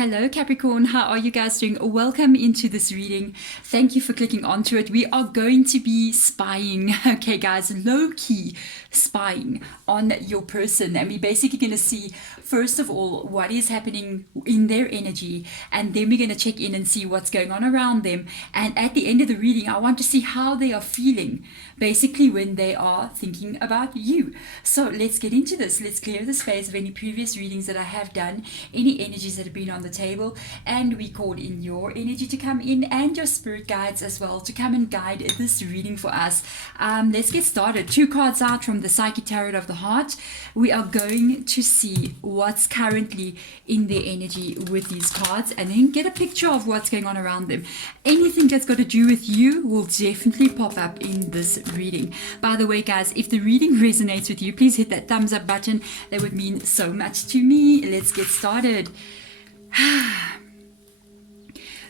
Hello Capricorn, how are you guys doing? Welcome into this reading. Thank you for clicking onto it. We are going to be spying, okay guys, low-key spying on your person, and we're basically going to see first of all what is happening in their energy, and then we're going to check in and see what's going on around them, and at the end of the reading I want to see how they are feeling basically when they are thinking about you. So let's get into this. Let's clear the space of any previous readings that I have done, any energies that have been on the table, and we called in your energy to come in and your spirit guides as well to come and guide this reading for us. Let's get started. 2 cards out from the Psychic Tarot of the Heart. We are going to see what's currently in their energy with these cards and then get a picture of what's going on around them. Anything that's got to do with you will definitely pop up in this reading. By the way guys, if the reading resonates with you, please hit that thumbs up button. That would mean so much to me. Let's get started.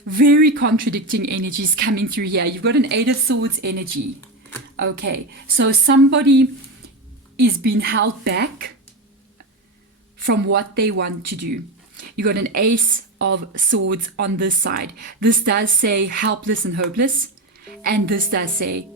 Very contradicting energies coming through here. You've got an 8 of Swords energy. Okay, so somebody is being held back from what they want to do. You got an Ace of Swords on this side. This does say helpless and hopeless, and this does say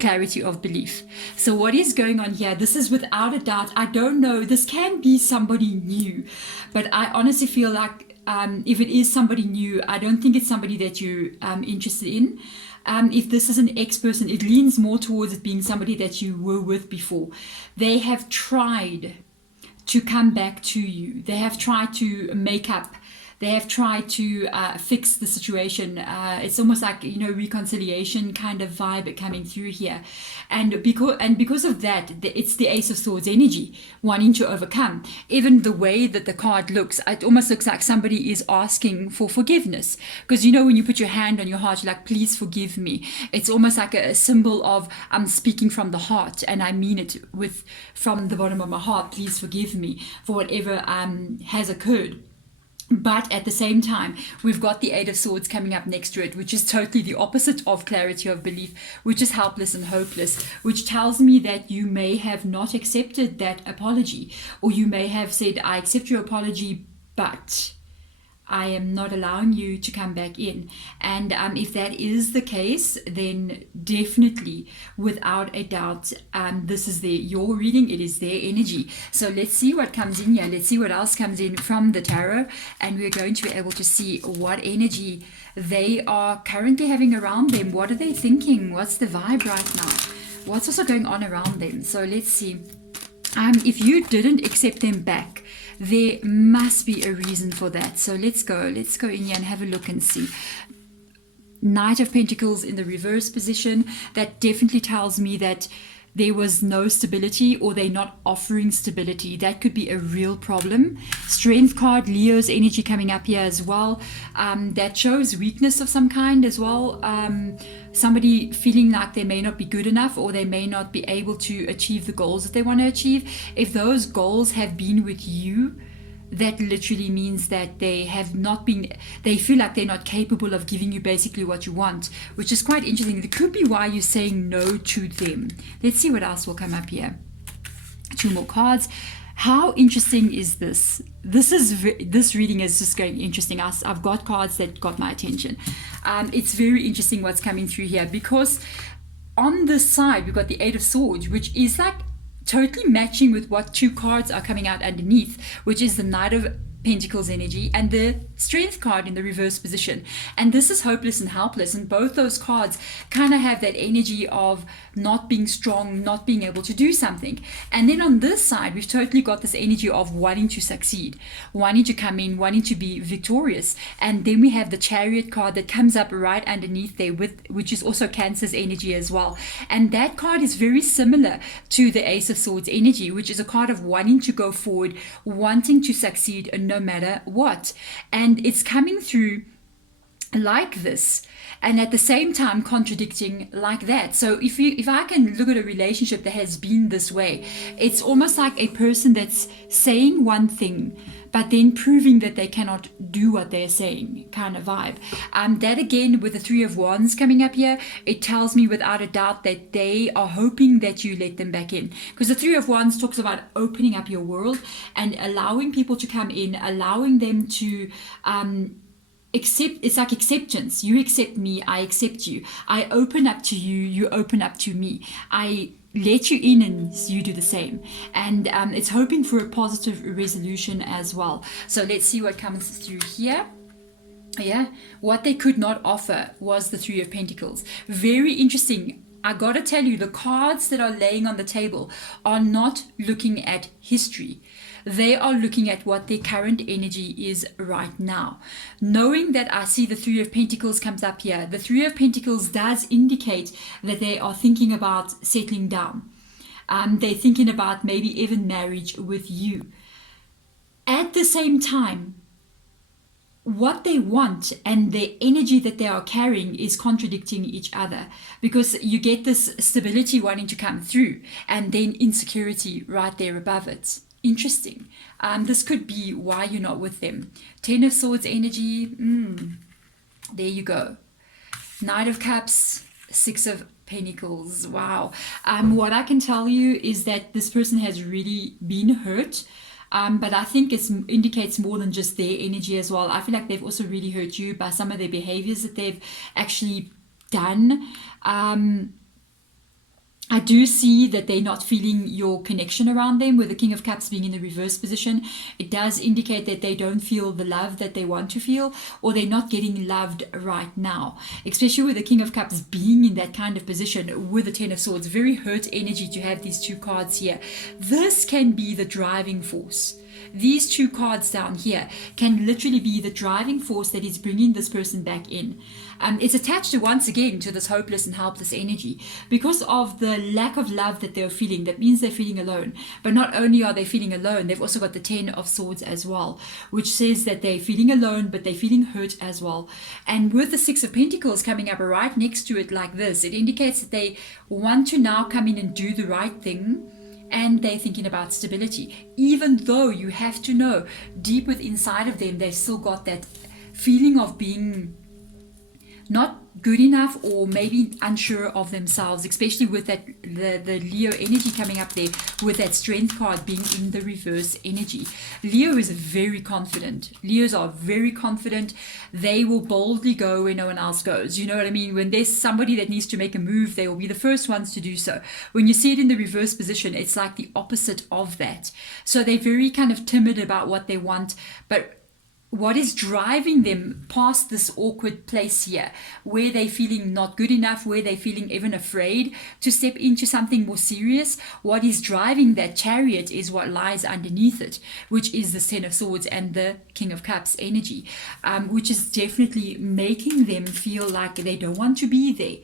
clarity of belief. So what is going on here? This is without a doubt, I don't know, this can be somebody new, but I honestly feel like if it is somebody new, I don't think it's somebody that you're interested in. If this is an ex-person, it leans more towards it being somebody that you were with before. They have tried to come back to you. They have tried to make up. They have tried to fix the situation. It's almost like, you know, reconciliation kind of vibe coming through here. And because of that, it's the Ace of Swords energy, wanting to overcome. Even the way that the card looks, it almost looks like somebody is asking for forgiveness. Because, you know, when you put your hand on your heart, you're like, please forgive me. It's almost like a symbol of, I'm speaking from the heart, and I mean it from the bottom of my heart. Please forgive me for whatever has occurred. But at the same time, we've got the 8 of Swords coming up next to it, which is totally the opposite of clarity of belief, which is helpless and hopeless, which tells me that you may have not accepted that apology, or you may have said, I accept your apology, but I am not allowing you to come back in. And if that is the case, then definitely, without a doubt, this is your reading. It is their energy. So let's see what comes in here. Let's see what else comes in from the tarot. And we're going to be able to see what energy they are currently having around them. What are they thinking? What's the vibe right now? What's also going on around them? So let's see. If you didn't accept them back, there must be a reason for that. So let's go in here and have a look and see. Knight of Pentacles in the reverse position. That definitely tells me that there was no stability, or they're not offering stability. That could be a real problem. Strength card, Leo's energy coming up here as well. That shows weakness of some kind as well. Somebody feeling like they may not be good enough, or they may not be able to achieve the goals that they want to achieve. If those goals have been with you, that literally means that they feel like they're not capable of giving you basically what you want, which is quite interesting. It could be why you're saying no to them. Let's see what else will come up here. 2 more cards. How interesting is this? This reading is just going interesting. I've got cards that got my attention. It's very interesting what's coming through here, because on this side we've got the 8 of Swords, which is like totally matching with what 2 cards are coming out underneath, which is the Knight of Pentacles energy and the Strength card in the reverse position. And this is hopeless and helpless, and both those cards kind of have that energy of not being strong, not being able to do something. And then on this side, we've totally got this energy of wanting to succeed, wanting to come in, wanting to be victorious. And then we have the Chariot card that comes up right underneath there, which is also Cancer's energy as well. And that card is very similar to the Ace of Swords energy, which is a card of wanting to go forward, wanting to succeed no matter what. And it's coming through like this, and at the same time contradicting like that. So if I can look at a relationship that has been this way, it's almost like a person that's saying one thing but then proving that they cannot do what they're saying, kind of vibe. That again, with the Three of Wands coming up here, it tells me without a doubt that they are hoping that you let them back in, because the Three of Wands talks about opening up your world and allowing people to come in, allowing them to accept. It's like acceptance. You accept me, I accept you. I open up to you, you open up to me. I let you in and you do the same. And it's hoping for a positive resolution as well. So let's see what comes through here. Yeah, what they could not offer was the Three of Pentacles. Very interesting. I gotta tell you, the cards that are laying on the table are not looking at history. They are looking at what their current energy is right now. Knowing that I see the Three of Pentacles comes up here, the Three of Pentacles does indicate that they are thinking about settling down. They're thinking about maybe even marriage with you. At the same time, what they want and the energy that they are carrying is contradicting each other, because you get this stability wanting to come through and then insecurity right there above it. Interesting. This could be why you're not with them. Ten of Swords energy. There you go. Knight of Cups, Six of Pentacles. Wow. What I can tell you is that this person has really been hurt. But I think it indicates more than just their energy as well. I feel like they've also really hurt you by some of their behaviors that they've actually done. I do see that they're not feeling your connection around them, with the King of Cups being in the reverse position. It does indicate that they don't feel the love that they want to feel, or they're not getting loved right now. Especially with the King of Cups being in that kind of position with the Ten of Swords. Very hurt energy to have these two cards here. This can be the driving force. These two cards down here can literally be the driving force that is bringing this person back in. It's attached to, once again, to this hopeless and helpless energy because of the lack of love that they're feeling. That means they're feeling alone. But not only are they feeling alone, they've also got the Ten of Swords as well, which says that they're feeling alone, but they're feeling hurt as well. And with the Six of Pentacles coming up right next to it like this, it indicates that they want to now come in and do the right thing. And they're thinking about stability, even though you have to know deep within inside of them, they've still got that feeling of being not good enough, or maybe unsure of themselves, especially with that the Leo energy coming up there, with that Strength card being in the reverse energy. Leo is very confident. Leos are very confident. They will boldly go where no one else goes. You know what I mean? When there's somebody that needs to make a move, they will be the first ones to do so. When you see it in the reverse position, it's like the opposite of that. So they're very kind of timid about what they want, but what is driving them past this awkward place here, where they're feeling not good enough, where they're feeling even afraid to step into something more serious, what is driving that Chariot is what lies underneath it, which is the Ten of Swords and the King of Cups energy, which is definitely making them feel like they don't want to be there.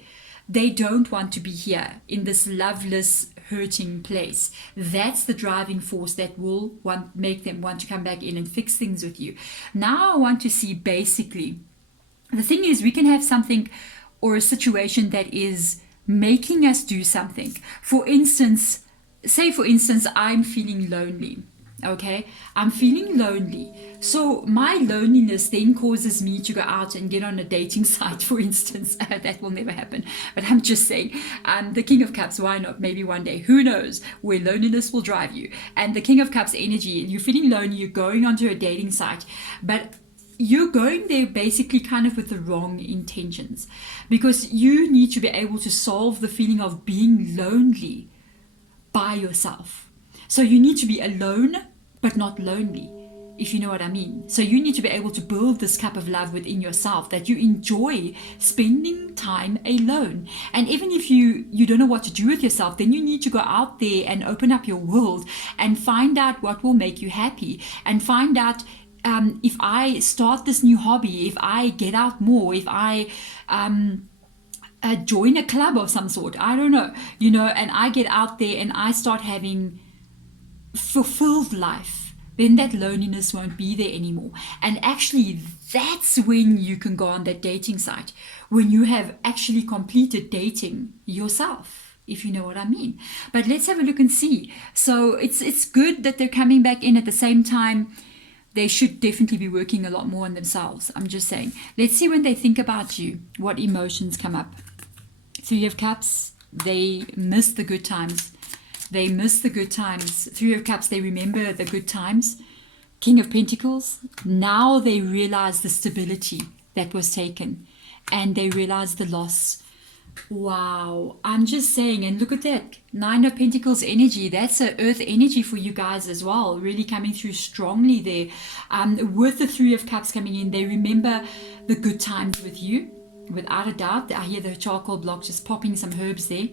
They don't want to be here in this loveless, hurting place. That's the driving force that will make them want to come back in and fix things with you. Now I want to see, basically, the thing is, we can have something or a situation that is making us do something. For instance, I'm feeling lonely. Okay, I'm feeling lonely. So my loneliness then causes me to go out and get on a dating site, for instance. That will never happen. But I'm just saying, the King of Cups, why not? Maybe one day, who knows where loneliness will drive you. And the King of Cups energy, you're feeling lonely, you're going onto a dating site. But you're going there basically kind of with the wrong intentions, because you need to be able to solve the feeling of being lonely by yourself. So you need to be alone, but not lonely, if you know what I mean. So you need to be able to build this cup of love within yourself, that you enjoy spending time alone. And even if you don't know what to do with yourself, then you need to go out there and open up your world and find out what will make you happy, and find out if I start this new hobby, if I get out more, if I join a club of some sort, I don't know, and I get out there and I start having fulfilled life, then that loneliness won't be there anymore. And actually, that's when you can go on that dating site, when you have actually completed dating yourself, if you know what I mean. But let's have a look and see. So it's good that they're coming back in. At the same time, they should definitely be working a lot more on themselves. I'm just saying. Let's see when they think about you, what emotions come up. Three of Cups, they miss the good times. They miss the good times. Three of Cups, they remember the good times. King of Pentacles, now they realize the stability that was taken. And they realize the loss. Wow, I'm just saying, and look at that, Nine of Pentacles energy. That's an earth energy for you guys as well, really coming through strongly there. With the Three of Cups coming in, they remember the good times with you, without a doubt. I hear the charcoal block just popping some herbs there.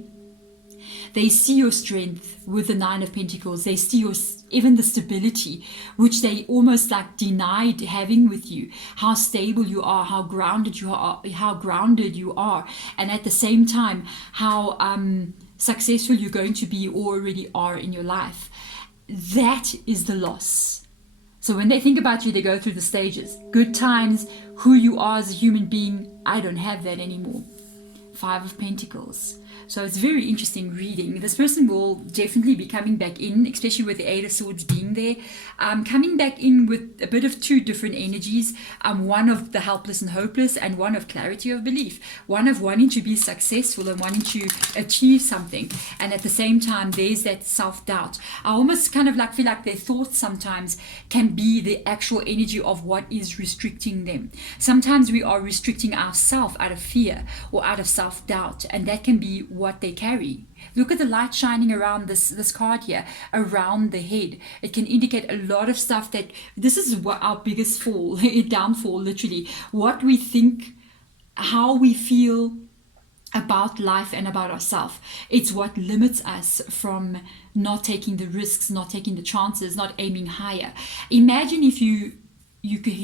They see your strength with the Nine of Pentacles. They see your, even the stability, which they almost like denied having with you. How stable you are, how grounded you are, and at the same time, how successful you're going to be or already are in your life. That is the loss. So when they think about you, they go through the stages. Good times, who you are as a human being. I don't have that anymore. Five of Pentacles. So it's very interesting reading. This person will definitely be coming back in, especially with the Eight of Swords being there. Coming back in with a bit of two different energies. One of the helpless and hopeless, and one of clarity of belief. One of wanting to be successful and wanting to achieve something. And at the same time, there's that self-doubt. I almost kind of like feel like their thoughts sometimes can be the actual energy of what is restricting them. Sometimes we are restricting ourselves out of fear or out of self-doubt, and that can be what they carry. Look at the light shining around this card here, around the head. It can indicate a lot of stuff that this is what our biggest fall, downfall, literally. What we think, how we feel about life and about ourselves. It's what limits us from not taking the risks, not taking the chances, not aiming higher. Imagine if you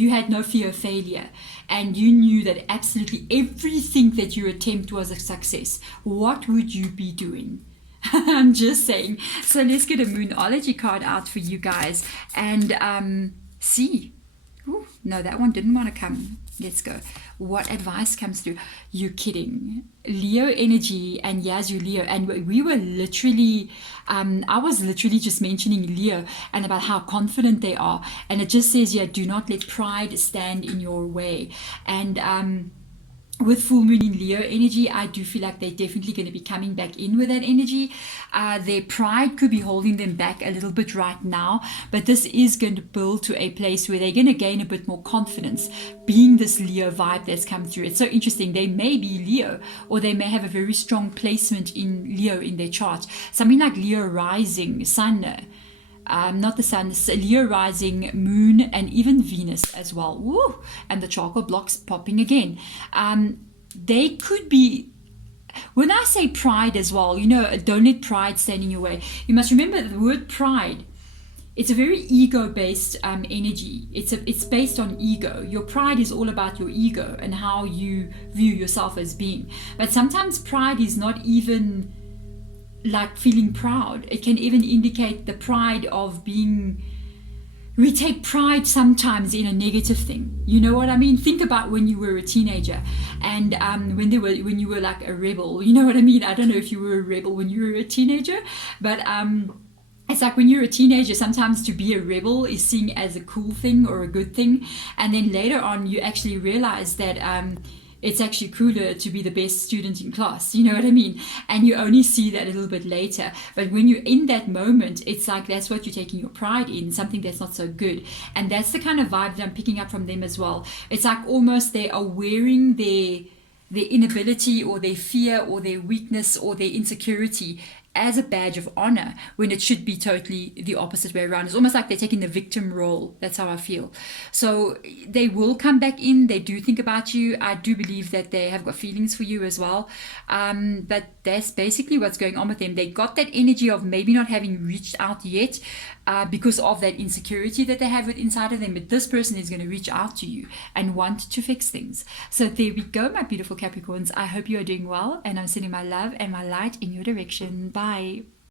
had no fear of failure and you knew that absolutely everything that you attempt was a success. What would you be doing? I'm just saying. So let's get a Moonology card out for you guys and see. Ooh, no, that one didn't want to come. Let's go. What advice comes through? You're kidding. Leo energy, and yes, you Leo. And we were literally, I was literally just mentioning Leo and about how confident they are. And it just says here, do not let pride stand in your way. And with full moon in Leo energy, I do feel like they're definitely going to be coming back in with that energy. Their pride could be holding them back a little bit right now, but this is going to build to a place where they're going to gain a bit more confidence, being this Leo vibe that's come through. It's so interesting. They may be Leo, or they may have a very strong placement in Leo in their chart. Something like Leo rising, Sun, not the Sun, Leo rising, Moon, and even Venus as well. Woo! And the charcoal blocks popping again. They could be, when I say pride as well, you know, don't let pride stand in your way. You must remember the word pride. It's a very ego-based energy. It's based on ego. Your pride is all about your ego and how you view yourself as being. But sometimes pride is not even like feeling proud. It can even indicate the pride of being, we take pride sometimes in a negative thing. You know what I mean? Think about when you were a teenager and when you were like a rebel. You know what I mean? I don't know if you were a rebel when you were a teenager, but it's like when you're a teenager, sometimes to be a rebel is seen as a cool thing or a good thing. And then later on, you actually realize that it's actually cooler to be the best student in class. You know what I mean? And you only see that a little bit later. But when you're in that moment, it's like that's what you're taking your pride in, something that's not so good. And that's the kind of vibe that I'm picking up from them as well. It's like almost they are wearing their inability or their fear or their weakness or their insecurity as a badge of honor, when it should be totally the opposite way around. It's almost like they're taking the victim role. That's how I feel. So they will come back in. They do think about you. I do believe that they have got feelings for you as well. But that's basically what's going on with them. They got that energy of maybe not having reached out yet because of that insecurity that they have inside of them. But this person is going to reach out to you and want to fix things. So there we go, my beautiful Capricorns. I hope you are doing well, and I'm sending my love and my light in your direction. Bye.